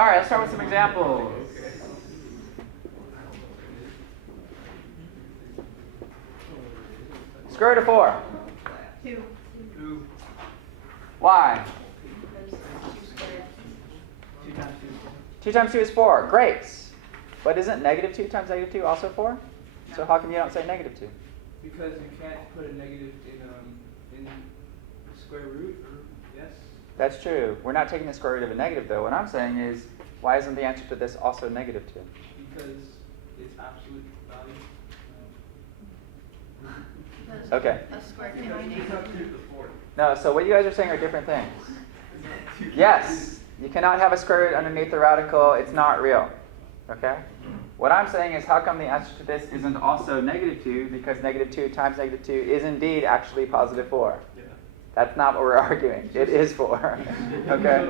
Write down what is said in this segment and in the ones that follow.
All right, let's start with some examples. Square root of 4. 2. Why? 2 times 2. 2 times 2 is 4. Great. But isn't negative 2 times negative 2 also 4? So how come you don't say negative 2? Because you can't put a negative in square root, yes? That's true. We're not taking the square root of a negative, though. What I'm saying is, why isn't the answer to this also negative 2? Because it's absolute value. Okay. A square can be negative. No, so what you guys are saying are different things. Yes, you cannot have a square root underneath the radical. It's not real. Okay? What I'm saying is, how come the answer to this isn't also negative 2? Because negative 2 times negative 2 is indeed actually positive 4. Yeah. That's not what we're arguing. It is 4. Okay?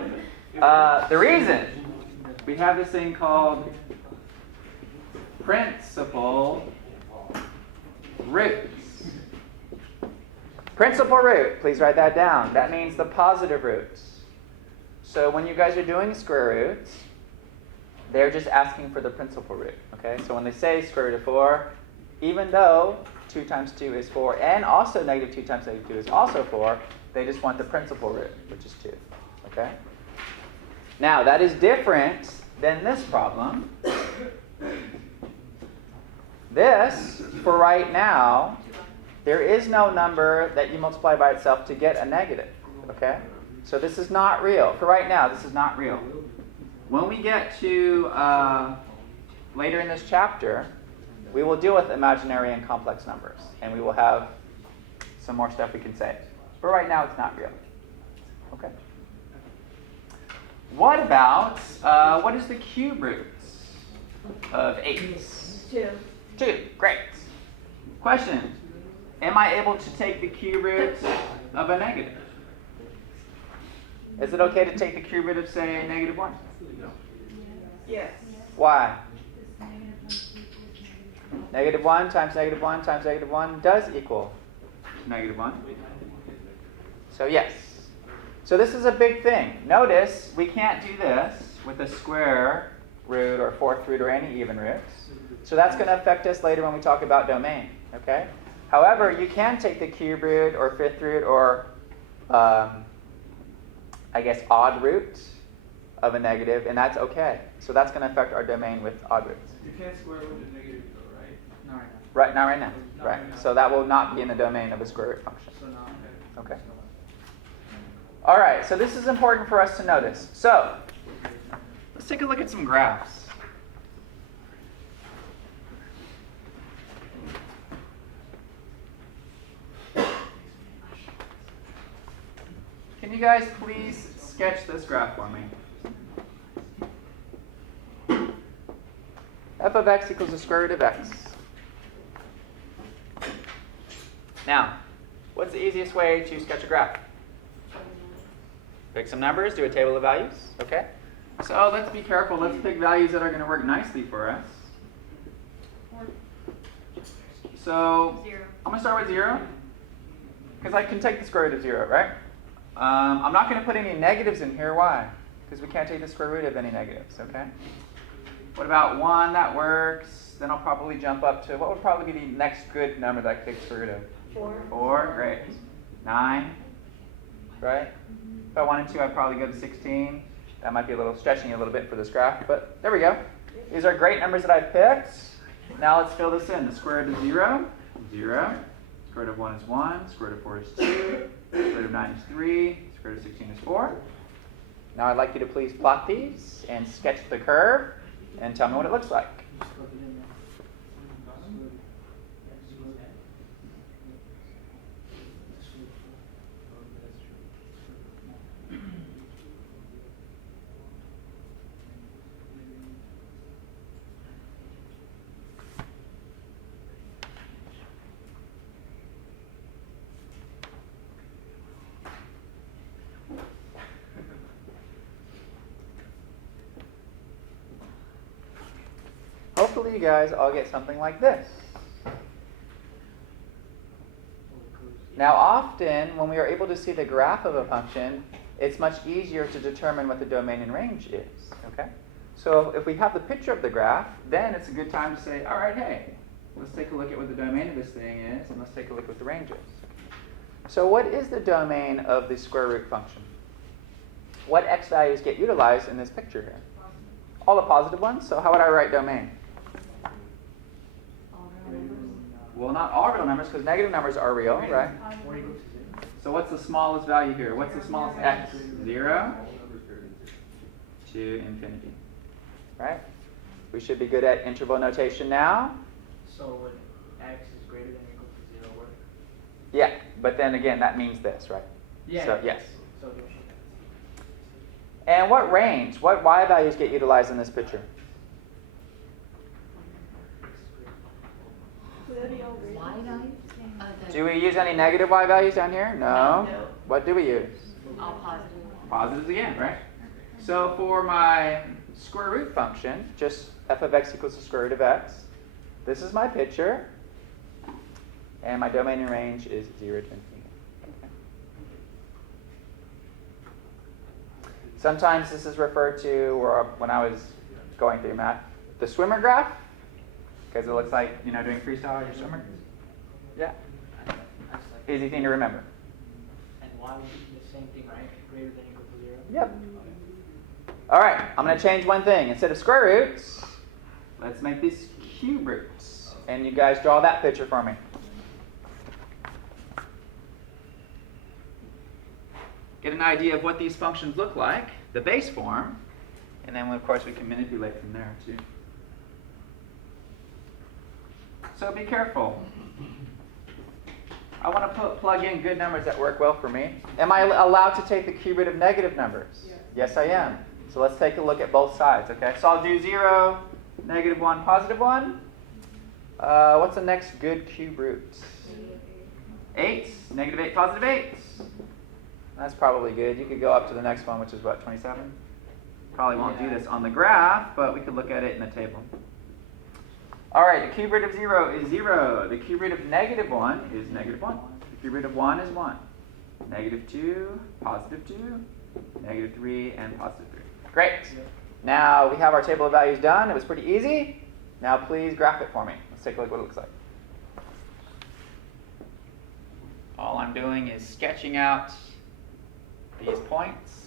The reason we have this thing called principal roots. Principal root, please write that down. That means the positive roots. So when you guys are doing square roots, they're just asking for the principal root. Okay? So when they say square root of 4, even though 2 times 2 is 4, and also negative 2 times negative 2 is also 4, they just want the principal root, which is 2. Okay? Now, that is different than this problem. This, for right now, there is no number that you multiply by itself to get a negative. Okay? So this is not real. For right now, this is not real. When we get to later in this chapter, we will deal with imaginary and complex numbers. And we will have some more stuff we can say. But right now, it's not real. Okay? What about, what is the cube root of 8? 2. 2. Great. Question. Am I able to take the cube root of a negative? Is it okay to take the cube root of, say, negative 1? Yes. Why? Negative 1 times negative 1 times negative 1 does equal negative 1. So yes. So this is a big thing. Notice we can't do this with a square root or fourth root or any even roots. So that's going to affect us later when we talk about domain. Okay? However, you can take the cube root or fifth root or, I guess, odd root of a negative, and that's okay. So that's going to affect our domain with odd roots. You can't square root a negative though, right? Not right now. Right now. Right. So that will not be in the domain of a square root function. So now, Okay. All right, so this is important for us to notice. So let's take a look at some graphs. Can you guys please sketch this graph for me? F of x equals the square root of x. Now, what's the easiest way to sketch a graph? Pick some numbers, do a table of values. Okay? So let's be careful. Let's pick values that are going to work nicely for us. So 0. I'm going to start with 0, because I can take the square root of 0, right? I'm not going to put any negatives in here. Why? Because we can't take the square root of any negatives, okay? What about 1? That works. Then I'll probably jump up to, what would probably be the next good number that I could take the square root of? 4. 4, great. 9, right? If I wanted to, I'd probably go to 16. That might be a little stretching a little bit for this graph, but there we go. These are great numbers that I've picked. Now let's fill this in. The square root of 0, 0. Square root of 1 is 1. Square root of 4 is 2. Square root of 9 is 3. Square root of 16 is 4. Now I'd like you to please plot these and sketch the curve and tell me what it looks like. Hopefully you guys all get something like this. Now often when we are able to see the graph of a function, it's much easier to determine what the domain and range is. Okay? So if we have the picture of the graph, then it's a good time to say, all right, hey, let's take a look at what the domain of this thing is, and let's take a look at what the range is. So what is the domain of the square root function? What x values get utilized in this picture here? All the positive ones. So how would I write domain? Well, not all real numbers, because negative numbers are real, right? Or equal to 0. So what's the smallest value here? What's the smallest x? 0 to infinity. Right? We should be good at interval notation now. So would x is greater than or equal to 0 work? Yeah, but then again, that means this, right? Yeah. So, yes. So don't show And what range, what y values get utilized in this picture? Do we use any negative y values down here? No. No. What do we use? All positive. Positives again, right? So for my square root function, just f of x equals the square root of x, this is my picture, and my domain and range is 0 to infinity. Okay. Sometimes this is referred to, or when I was going through math, the swimmer graph, because it looks like, doing freestyle as your swimmer. Yeah. Easy thing to remember. And y would be the same thing, right? Greater than or equal to 0? Yep. All right, I'm going to change one thing. Instead of square roots, let's make these cube roots. And you guys draw that picture for me. Get an idea of what these functions look like, the base form, and then of course we can manipulate from there too. So be careful. I want to plug in good numbers that work well for me. Am I allowed to take the cube root of negative numbers? Yes, I am. So let's take a look at both sides, okay? So I'll do 0, negative 1, positive 1. What's the next good cube root? 8, negative 8, positive 8. That's probably good. You could go up to the next one, which is what, 27? Probably won't do this on the graph, but we could look at it in the table. All right, the cube root of 0 is 0. The cube root of negative 1 is negative 1. The cube root of 1 is 1. Negative 2, positive 2, negative 3, and positive 3. Great. Now we have our table of values done. It was pretty easy. Now please graph it for me. Let's take a look at what it looks like. All I'm doing is sketching out these points.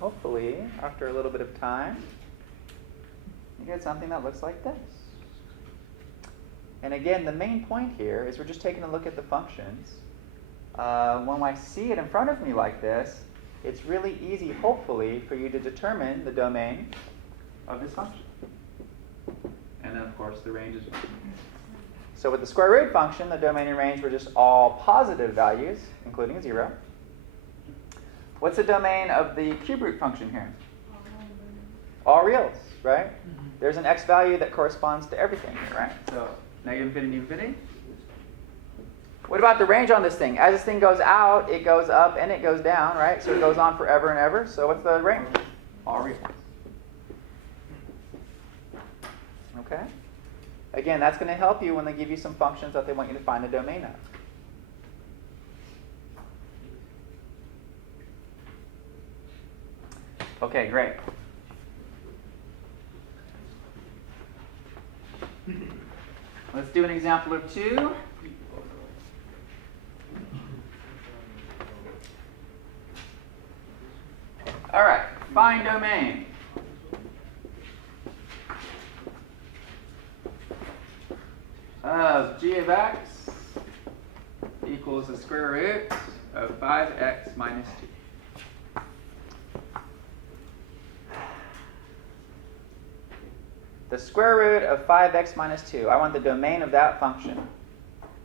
Hopefully, after a little bit of time, you get something that looks like this. And again, the main point here is we're just taking a look at the functions. When I see it in front of me like this, it's really easy, hopefully, for you to determine the domain of this function. And then, of course, the range as well. So with the square root function, the domain and range were just all positive values, including a 0. What's the domain of the cube root function here? All reals, right? Mm-hmm. There's an x value that corresponds to everything here, right? So negative infinity, infinity. What about the range on this thing? As this thing goes out, it goes up and it goes down, right? So it goes on forever and ever. So what's the range? All reals. Okay? Again, that's going to help you when they give you some functions that they want you to find the domain of. Okay, great. Let's do an example of 2. All right, find domain. Of g of x equals the square root of 5x minus 2. The square root of 5x minus 2. I want the domain of that function.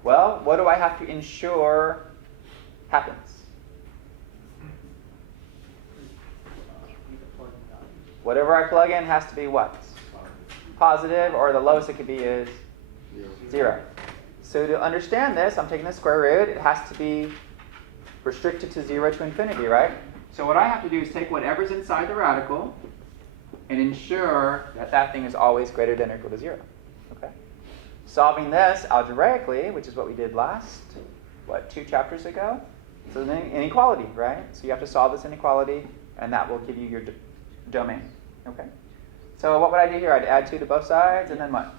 Well, what do I have to ensure happens? Whatever I plug in has to be what? Positive, or the lowest it could be is 0. So to understand this, I'm taking the square root. It has to be restricted to 0 to infinity, right? So what I have to do is take whatever's inside the radical and ensure that that thing is always greater than or equal to 0. Okay? Solving this algebraically, which is what we did last, 2 chapters ago? So an inequality, right? So you have to solve this inequality, and that will give you your domain. Okay? So what would I do here? I'd add 2 to both sides, and then what?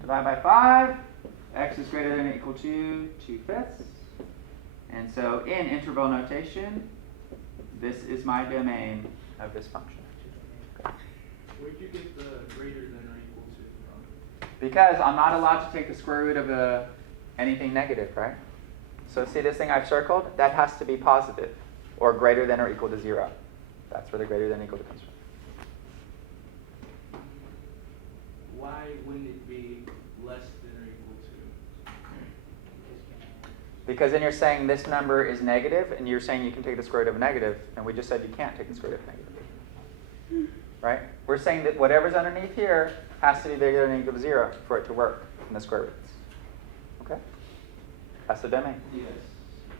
Divide by 5. X is greater than or equal to 2/5. And so in interval notation, this is my domain of this function. Okay. Where'd you get the greater than or equal to from? Because I'm not allowed to take the square root of anything negative, right? So see this thing I've circled? That has to be positive, or greater than or equal to 0. That's where the greater than or equal to comes from. Why wouldn't it be less than or equal to? Because then you're saying this number is negative, and you're saying you can take the square root of a negative, and we just said you can't take the square root of a negative. Right? We're saying that whatever's underneath here has to be bigger than or equal to 0 for it to work in the square roots. Okay? That's the domain. Yes.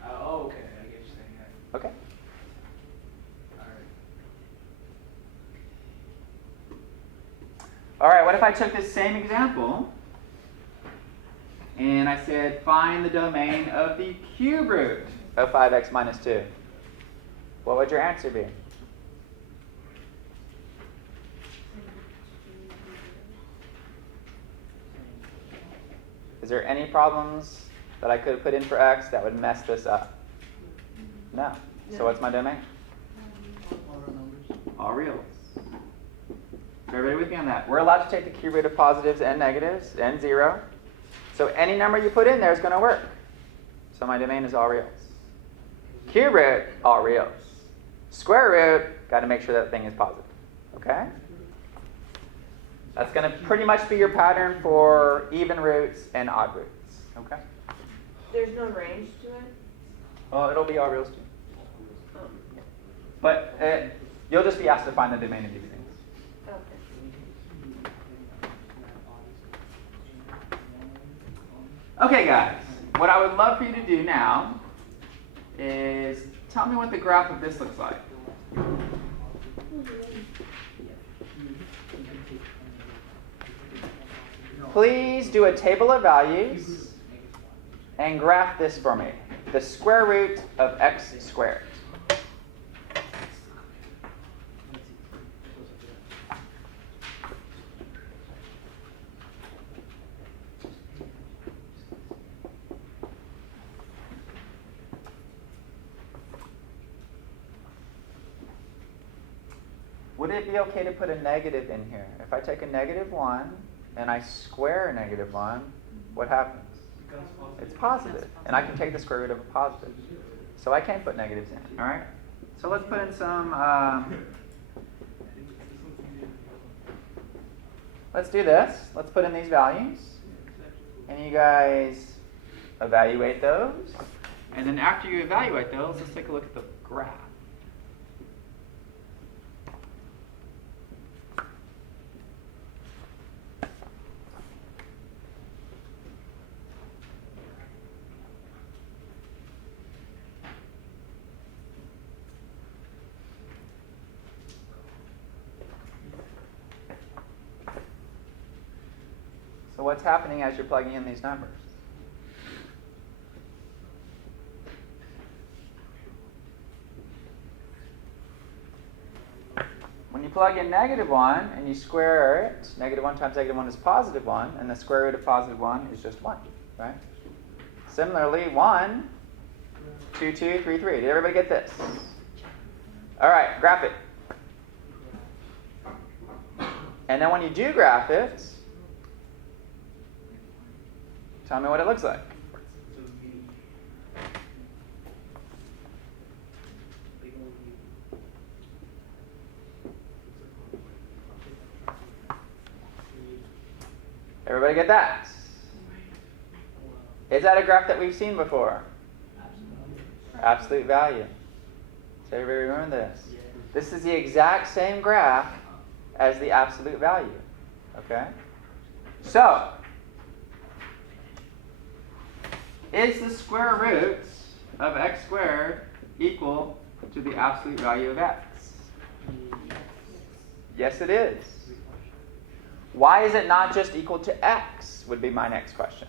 Oh, okay. I get you saying that. Okay? All right. All right, what if I took this same example and I said find the domain of the cube root of 5x minus 2? What would your answer be? Is there any problems that I could have put in for x that would mess this up? No. So what's my domain? All reals. Everybody with me on that? We're allowed to take the cube root of positives and negatives and 0. So any number you put in there is going to work. So my domain is all reals. Cube root, all reals. Square root, got to make sure that thing is positive. Okay? That's going to pretty much be your pattern for even roots and odd roots. Okay? There's no range to it? Well, it'll be all reals too. Oh, But you'll just be asked to find the domain of these things. okay. Okay, guys. What I would love for you to do now is tell me what the graph of this looks like. Please do a table of values and graph this for me. The square root of x squared. Would it be okay to put a negative in here? If I take a -1 and I square a -1, what happens? It's positive. And I can take the square root of a positive. So I can put negatives in. All right? So let's put in some... let's do this. Let's put in these values. And you guys evaluate those. And then after you evaluate those, let's take a look at the graph. So what's happening as you're plugging in these numbers? When you plug in -1 and you square it, -1 times -1 is +1, and the square root of +1 is just 1, right? Similarly, 1, 2, 2, 3, 3. Did everybody get this? All right, graph it. And then when you do graph it, tell me what it looks like. Everybody get that? Is that a graph that we've seen before? Absolute value. Does everybody remember this? This is the exact same graph as the absolute value. Okay? So, Is the square root of x squared equal to the absolute value of x? Yes, it is. Why is it not just equal to x, would be my next question.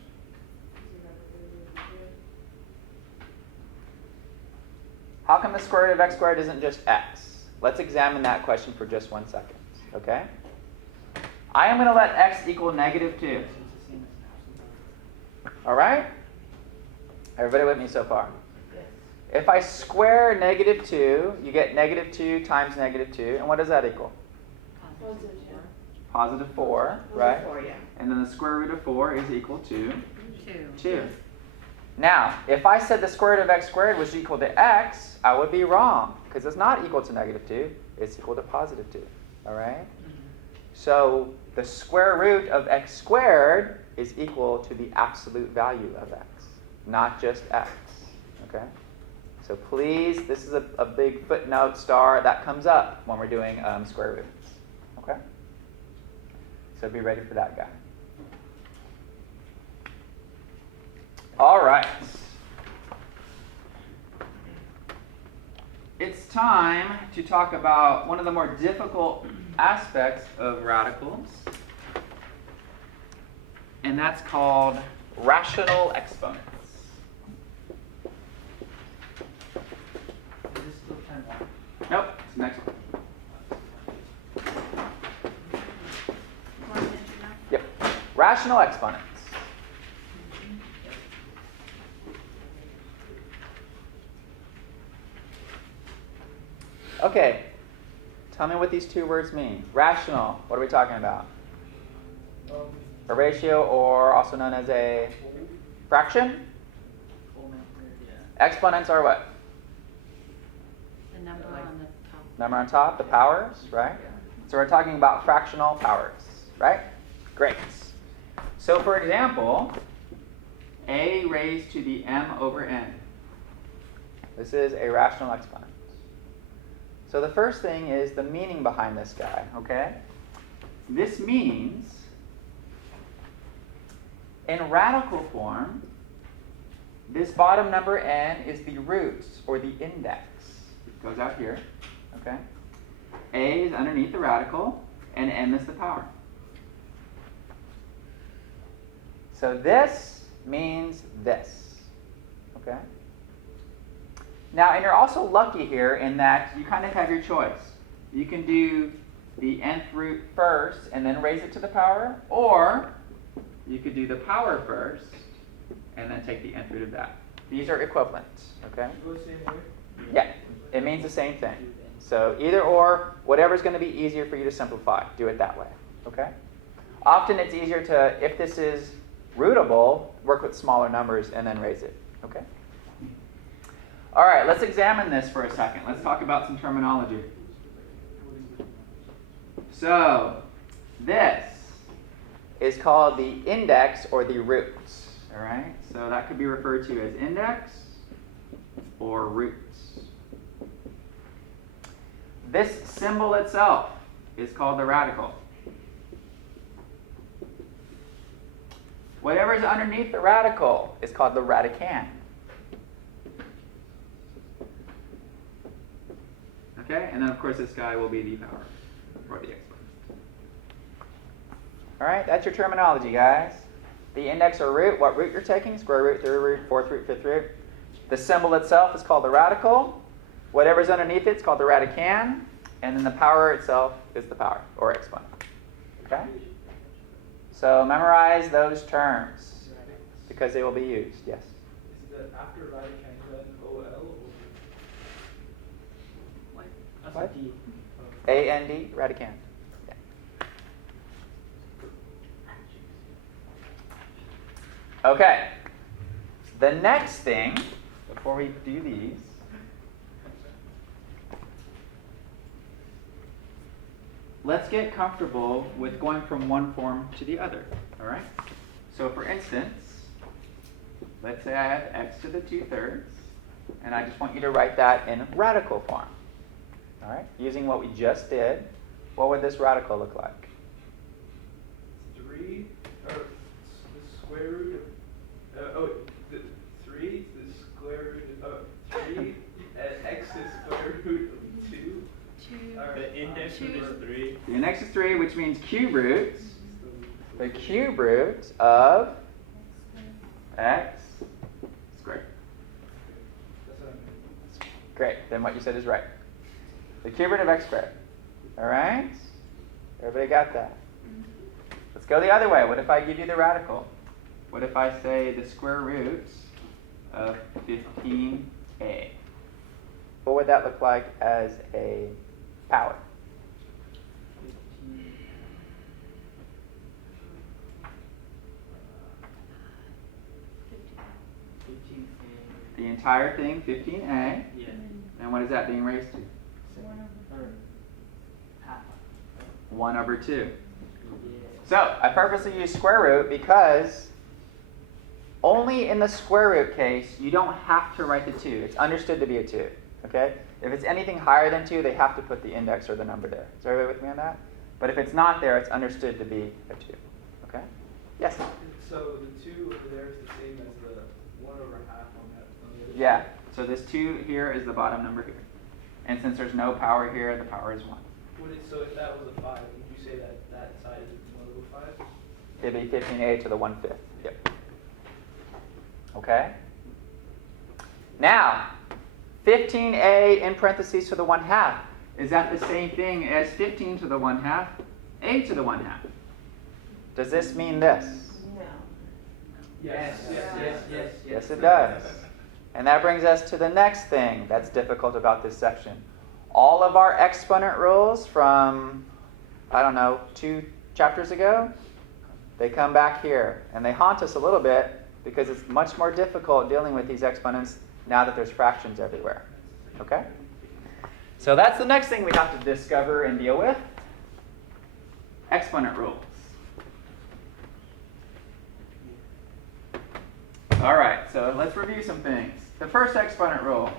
How come the square root of x squared isn't just x? Let's examine that question for just 1 second, okay? I am going to let x equal -2. All right? Everybody with me so far? If I square -2, you get -2 times -2, and what does that equal? +4, right? 4, yeah. And then the square root of 4 is equal to 2. 2. Now, if I said the square root of x squared was equal to x, I would be wrong, because it's not equal to -2, it's equal to +2. All right? So the square root of x squared is equal to the absolute value of x, not just x. Okay? So please, this is a big footnote star that comes up when we're doing square roots. Okay? So be ready for that guy. All right. It's time to talk about one of the more difficult aspects of radicals, and that's called rational exponents. Is this still 10-1? Nope, it's the next one. Yep. Rational exponents. Okay. Tell me what these two words mean. Rational, what are we talking about? A ratio, or also known as a fraction? Exponents are what? The number on the top. Number on top, the powers, right? So we're talking about fractional powers, right? Great. So for example, a raised to the m over n. This is a rational exponent. So the first thing is the meaning behind this guy, okay? This means, in radical form, this bottom number n is the root, or the index. It goes out here, okay? A is underneath the radical, and m is the power. So this means this, okay? Now, and you're also lucky here in that you kind of have your choice. You can do the nth root first and then raise it to the power, or you could do the power first and then take the nth root of that. These are equivalent, okay? Go the same way? Yeah, it means the same thing. So either or, whatever's going to be easier for you to simplify, do it that way, okay? Often it's easier to, if this is rootable, work with smaller numbers and then raise it, okay? All right, let's examine this for a second. Let's talk about some terminology. So, this is called the index or the root. All right, so that could be referred to as index or roots. This symbol itself is called the radical. Whatever is underneath the radical is called the radicand. Okay, and then of course this guy will be the power, or the exponent. All right, that's your terminology, guys. The index or root, what root you're taking, square root, third root, fourth root, fifth root. The symbol itself is called the radical. Whatever's underneath it is called the radicand. And then the power itself is the power, or exponent. Okay? So memorize those terms, because they will be used, yes. Is that after radicand then OL or? What? A-N-D, radicand. Yeah. Okay. The next thing, before we do these, let's get comfortable with going from one form to the other. All right? So for instance, let's say I have x to the 2/3, and I just want you to write that in radical form. All right? Using what we just did, what would this radical look like? 3, or the square root of, The index root is 3. The index is 3, which means cube roots. The cube root of x squared. That's what I meant. Great. Then what you said is right. The cube root of x squared. All right? Everybody got that? Let's go the other way. What if I give you the radical? What if I say the square root of 15a? What would that look like as a power? 15A. The entire thing, 15a. Yeah. And what is that being raised to? Or half. 1 over 2. Yeah. So I purposely use square root because only in the square root case, you don't have to write the 2. It's understood to be a 2. Okay? If it's anything higher than 2, they have to put the index or the number there. Is everybody with me on that? But if it's not there, it's understood to be a 2. Okay? Yes? So the 2 over there is the same as the 1 over half on that. On the other Yeah. side. So this 2 here is the bottom number here. And since there's no power here, the power is 1. So if that was a 5, would you say that that side is 1 over 5? It'd be 15a to the 1/5. Yep. Okay? Now, 15a in parentheses to the 1/2. Is that the same thing as 15 to the 1/2? A to the 1/2. Does this mean this? No. Yes. Yes, it does. And that brings us to the next thing that's difficult about this section. All of our exponent rules from, I don't know, 2 chapters ago, they come back here. And they haunt us a little bit because it's much more difficult dealing with these exponents now that there's fractions everywhere. Okay? So that's the next thing we have to discover and deal with. Exponent rules. All right, so let's review some things. The first exponent rule,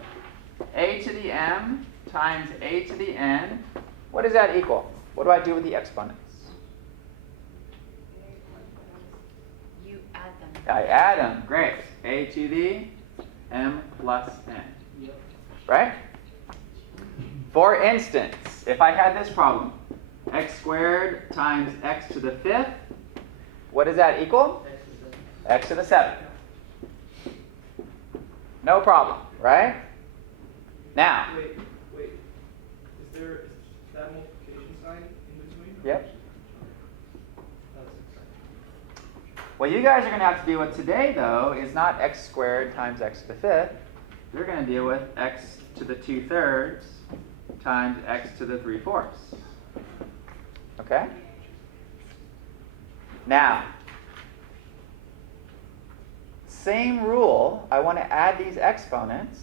a to the m times a to the n. What does that equal? What do I do with the exponents? You add them. I add them. Great. A to the m plus n. Yep. Right? For instance, if I had this problem, x squared times x to the 5th, what does that equal? X to the 7th. No problem, right? Now, Wait. Is that multiplication sign in between? yep. That's exciting. What you guys are going to have to deal with today, though, is not x squared times x to the 5th. You're going to deal with x to the 2/3 times x to the 3/4. Okay? Now, same rule. I want to add these exponents,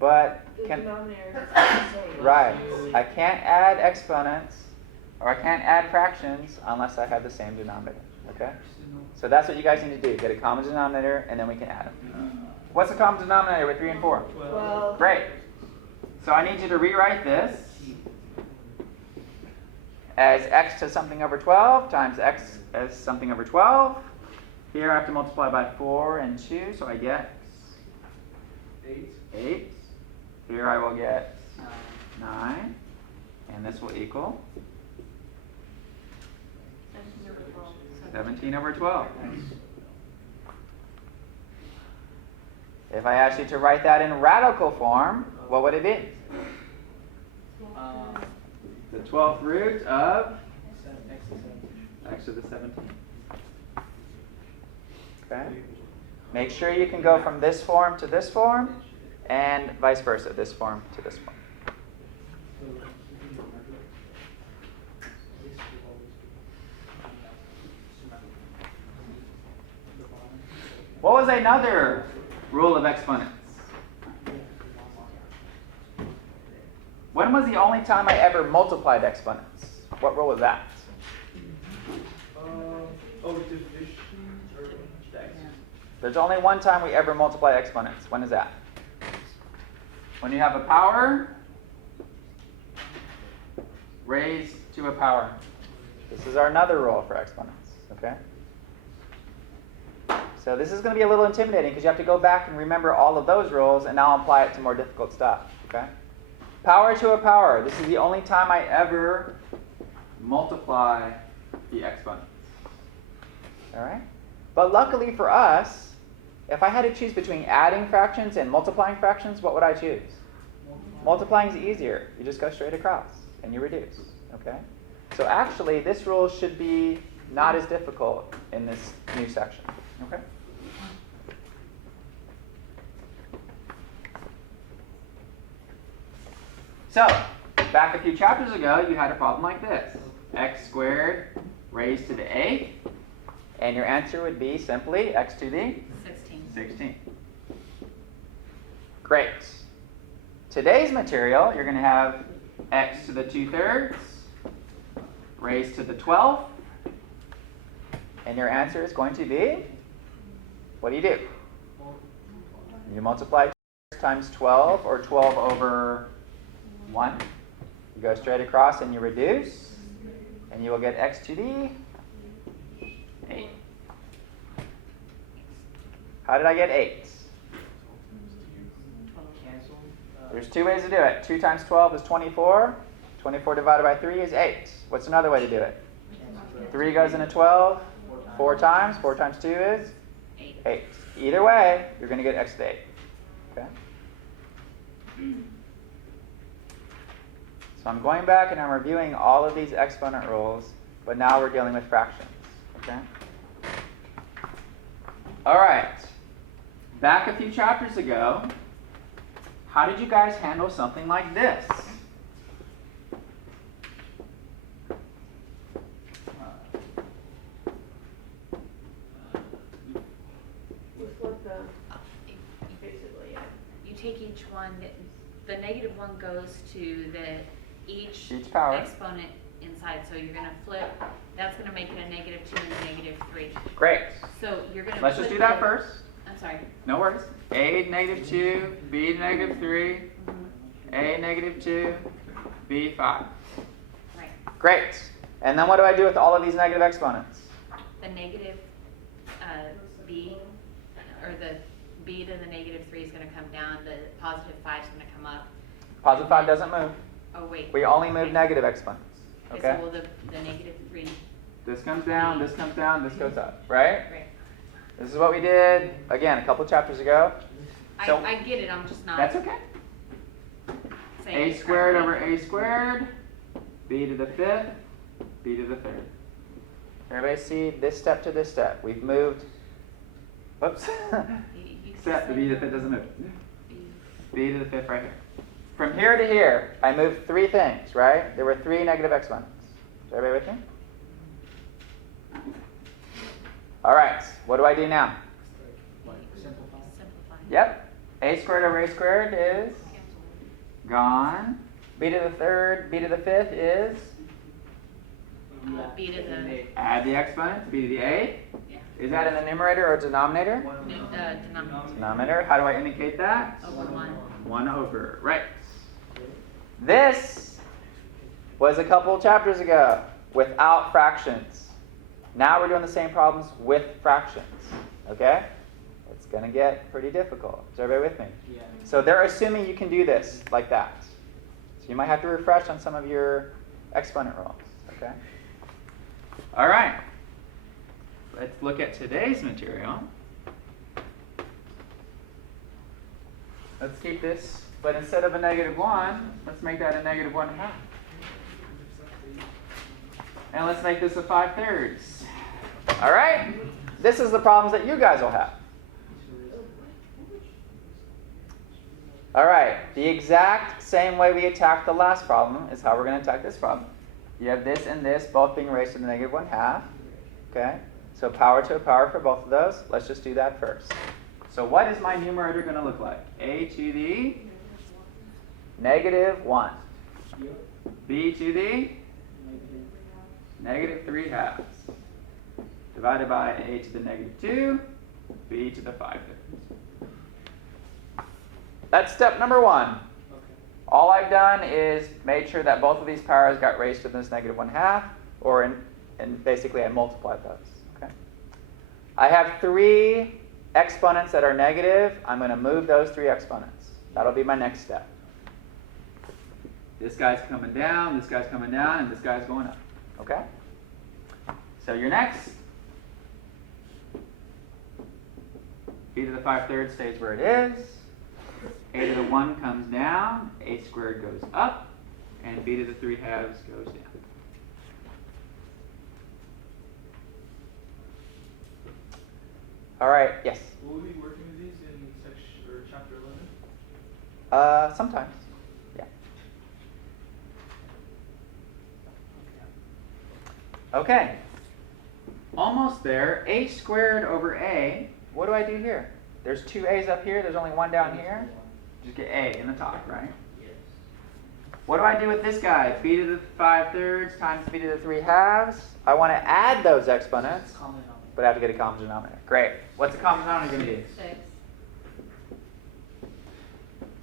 but The can denominator is the same. right. I can't add exponents or I can't add fractions unless I have the same denominator. Okay? So that's what you guys need to do. Get a common denominator and then we can add them. What's the common denominator with 3 and 4? Well, Great. So I need you to rewrite this as x to something over 12 times x as something over 12. Here I have to multiply by 4 and 2, so I get 8. Here I will get 9. And this will equal 17 over 12. If I asked you to write that in radical form, what would it be? The 12th root of x to the 17. Okay? Make sure you can go from this form to this form, and vice versa, this form to this form. What was another rule of exponents? When was the only time I ever multiplied exponents? What rule was that? Division or There's only one time we ever multiply exponents. When is that? When you have a power raised to a power. This is our another rule for exponents. Okay? So this is going to be a little intimidating because you have to go back and remember all of those rules and now apply it to more difficult stuff. Okay? Power to a power. This is the only time I ever multiply the exponents. All right? But luckily for us, if I had to choose between adding fractions and multiplying fractions, what would I choose? Multiplying is easier. You just go straight across and you reduce. Okay? So actually, this rule should be not as difficult in this new section. Okay? So, back a few chapters ago, you had a problem like this. X squared raised to the 8th. And your answer would be simply x to the 16. Great. Today's material, you're going to have x to the 2/3 raised to the 12th. And your answer is going to be, what do? You multiply times 12, or 12 over 1. You go straight across and you reduce, and you will get x to the 8. How did I get 8? Cancel. There's two ways to do it. 2 times 12 is 24. 24 divided by 3 is 8. What's another way to do it? 3 goes into 12 4 times. 4 times 2 is 8. Either way, you're going to get x to the 8. Okay? So I'm going back and I'm reviewing all of these exponent rules, but now we're dealing with fractions. Okay? All right. Back a few chapters ago, how did you guys handle something like this? You flip the, basically, yeah. You take each one, the negative one goes to the each power. exponent inside. So you're going to flip, that's going to make it a -2 and a -3. Great. So you're going to Let's just do that first. I'm sorry. No worries. A to -2, B to -3, A -2, B 5. Right. Great. And then what do I do with all of these negative exponents? The negative b, or the b to the -3 is going to come down. The positive 5 is going to come up. Positive 5 doesn't move. Oh, wait. We only move negative exponents. Okay? So will the -3. This comes down, this comes down, this goes up. Right? Right. This is what we did, again, a couple chapters ago. So I get it. I'm just not that's okay. saying A it squared correctly. over A squared, B to the 5th, B to the 3rd. Everybody see this step to this step? We've moved, whoops, You step, the B to the 5th doesn't move. B. B to the 5th right here. From here to here, I moved 3 things, right? There were 3 negative exponents. Is everybody with me? All right, what do I do now? Simplify. Yep, A squared over A squared is Cancel. gone. B to the 3rd, B to the 5th is B to the add the exponents, B to the 8th. yeah. Is that in the numerator or denominator? Denominator Denominator, how do I indicate that? over 1. 1 over, right. This was a couple chapters ago without fractions. Now we're doing the same problems with fractions, okay? It's going to get pretty difficult. Is everybody with me? Yeah. So they're assuming you can do this like that. So you might have to refresh on some of your exponent rules, okay? All right. Let's look at today's material. Let's keep this, but instead of a -1, let's make that a -1/2. And let's make this a 5/3. All right? This is the problems that you guys will have. All right, the exact same way we attacked the last problem is how we're going to attack this problem. You have this and this both being raised to the -1/2. Okay? So power to a power for both of those. Let's just do that first. So what is my numerator going to look like? A to the -1. B to the -3/2. Divided by A to the -2, B to the 5/3. That's step number 1. All I've done is made sure that both of these powers got raised to this -1/2, and basically I multiplied those. Okay. I have 3 exponents that are negative. I'm going to move those 3 exponents. That'll be my next step. This guy's coming down, this guy's coming down, and this guy's going up. Okay? So your next b to the 5/3 stays where it is. A to the 1 comes down, a squared goes up, and b to the 3/2 goes down. All right, yes? Will we be working with these in section or chapter 11? Sometimes, yeah. Okay, almost there. A squared over a. What do I do here? There's two a's up here. There's only one down here. Just get a in the top, right? Yes. What do I do with this guy? B to the 5/3 times b to the 3/2. I want to add those exponents, Common denominator. but I have to get a common denominator. Great. What's the common denominator going to be? 6.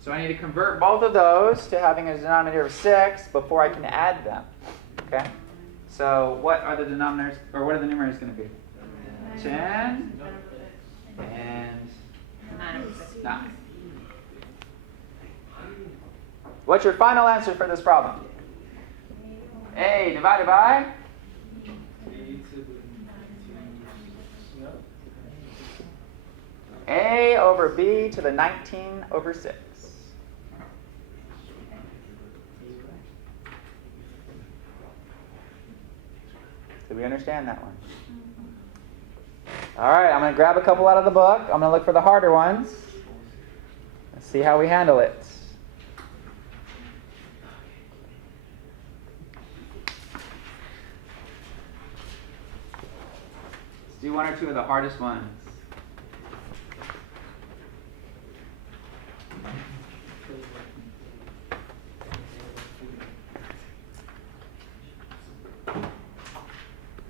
So I need to convert both of those to having a denominator of 6 before I can add them. Okay? So what are the denominators, or what are the numerators going to be? 10 and 9. What's your final answer for this problem? A divided by? A over b to the 19 over 6. Did we understand that one? All right, I'm going to grab a couple out of the book. I'm going to look for the harder ones. Let's see how we handle it. Let's do one or two of the hardest ones.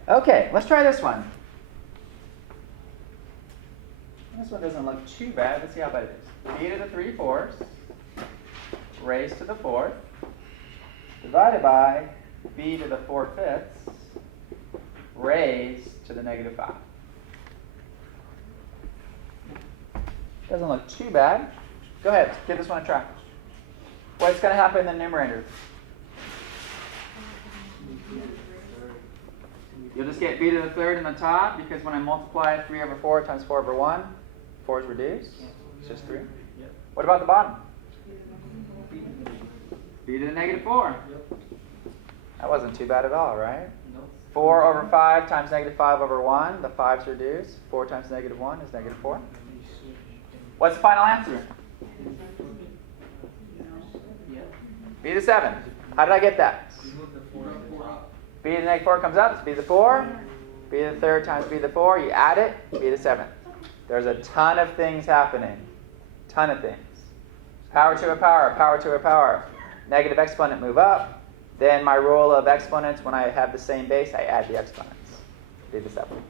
Okay, let's try this one. This one doesn't look too bad. Let's see how bad it is. B to the 3/4 raised to the 4th divided by b to the 4/5 raised to the -5. Doesn't look too bad. Go ahead, give this one a try. What's going to happen in the numerator? You'll just get b to the 3rd in the top, because when I multiply 3 over 4 times 4 over 1, 4 is reduced. It's just 3. What about the bottom? b to the -4. That wasn't too bad at all, right? 4 over 5 times -5 over 1. The 5's reduced. 4 times -1 is -4. What's the final answer? b to the 7. How did I get that? b to the -4 comes up, it's b to the 4. b to the 3rd times b to the 4, you add it, b to the 7. There's a ton of things happening. Ton of things. Power to a power, power to a power. Negative exponent move up. Then my rule of exponents, when I have the same base, I add the exponents. b to the 7.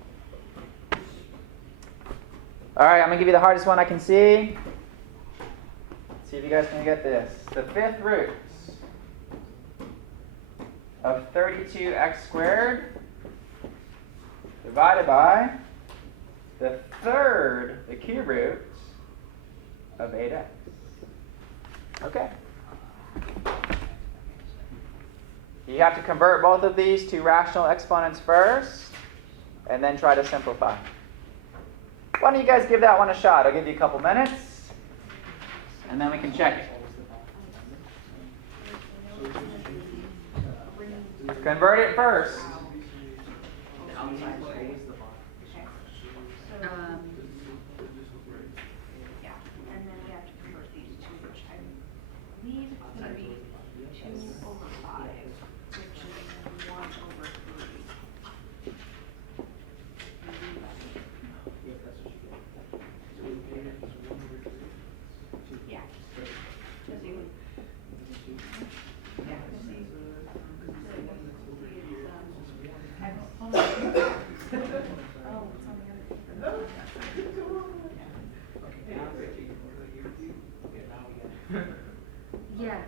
All right, I'm going to give you the hardest one I can see. Let's see if you guys can get this. The 5th root of 32x squared divided by the 3rd, the cube root of 8x. Okay. You have to convert both of these to rational exponents first, and then try to simplify. Why don't you guys give that one a shot? I'll give you a couple minutes, and then we can check it. Convert it first. Yeah, and then we have to convert these two, which I believe would be 2 over 5, which is 1 over 3. Yeah. Does he- Yeah, oh, it's on the other. Yeah.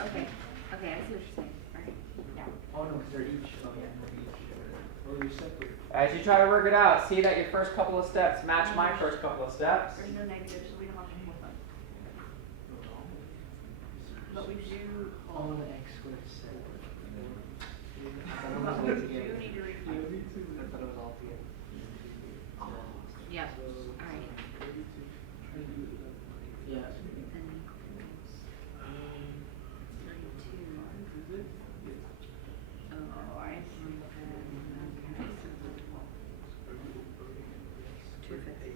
Okay. Okay, I see what you're saying. All right. Yeah. Oh, no, because they're each. Oh, they're separate. As you try to work it out, see that your first couple of steps match my first couple of steps. There's no negatives, so we don't have to flip them. But we do. Oh, the X You need to read. Yep, alright. Yeah. Then equals 32. Oh, I see. Okay, so 250.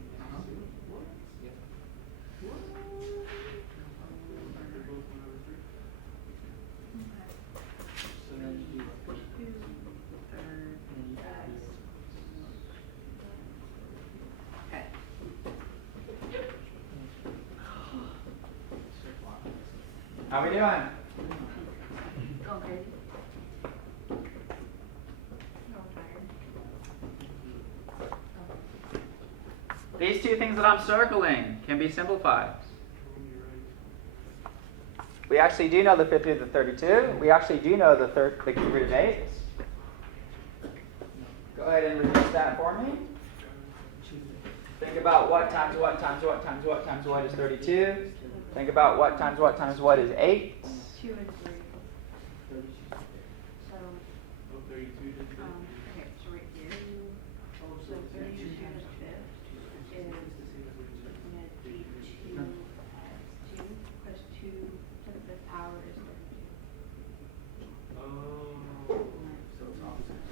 So then you do what? Okay. How we doing? Going crazy? No, I'm tired. These two things that I'm circling can be simplified. We actually do know the fifth root of 32. We actually do know the cube root of 8. Go ahead and reduce that for me. Think about what times what times what times what times what is 32. Think about what times what is 8. 2 and 3. So, okay, so right here. So 32 to the fifth is going to be 2 x 2 plus 2 to the fifth power is 32. So it's opposite.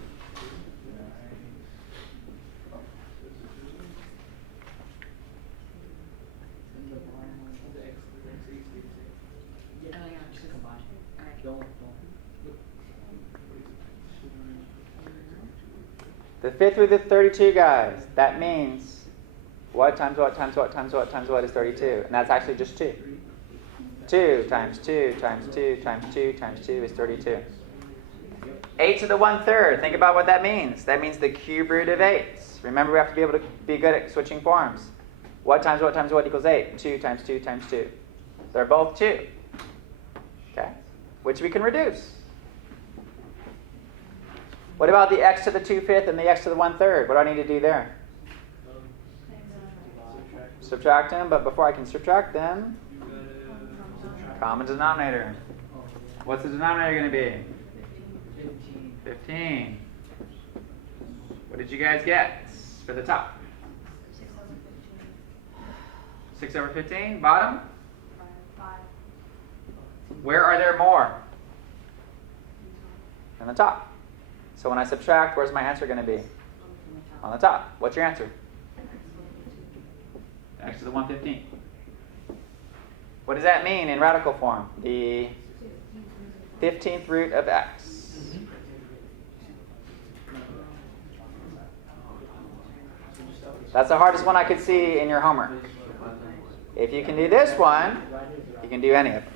And the bottom one, the x stays the same. Oh, yeah. Just combine. Alright. Don't. The fifth root of 32, guys. That means what times what times what times what times what is 32. And that's actually just 2. 2 times 2 times 2 times 2 times 2 is 32. 8 to the 1/3. Think about what that means. That means the cube root of 8. Remember, we have to be able to be good at switching forms. What times what equals 8? 2 times 2 times 2. They're both 2. Okay? Which we can reduce. What about the x to the 2/5 and the x to the 1/3? What do I need to do there? Subtract them, but before I can subtract them, common denominator. What's the denominator going to be? 15. What did you guys get for the top? 6 over 15. Bottom? 5. Where are there more? On the top. So when I subtract, where's my answer going to be? On the top. What's your answer? X to the 115. What does that mean in radical form? The 15th root of x. That's the hardest one I could see in your homework. If you can do this one, you can do any of them.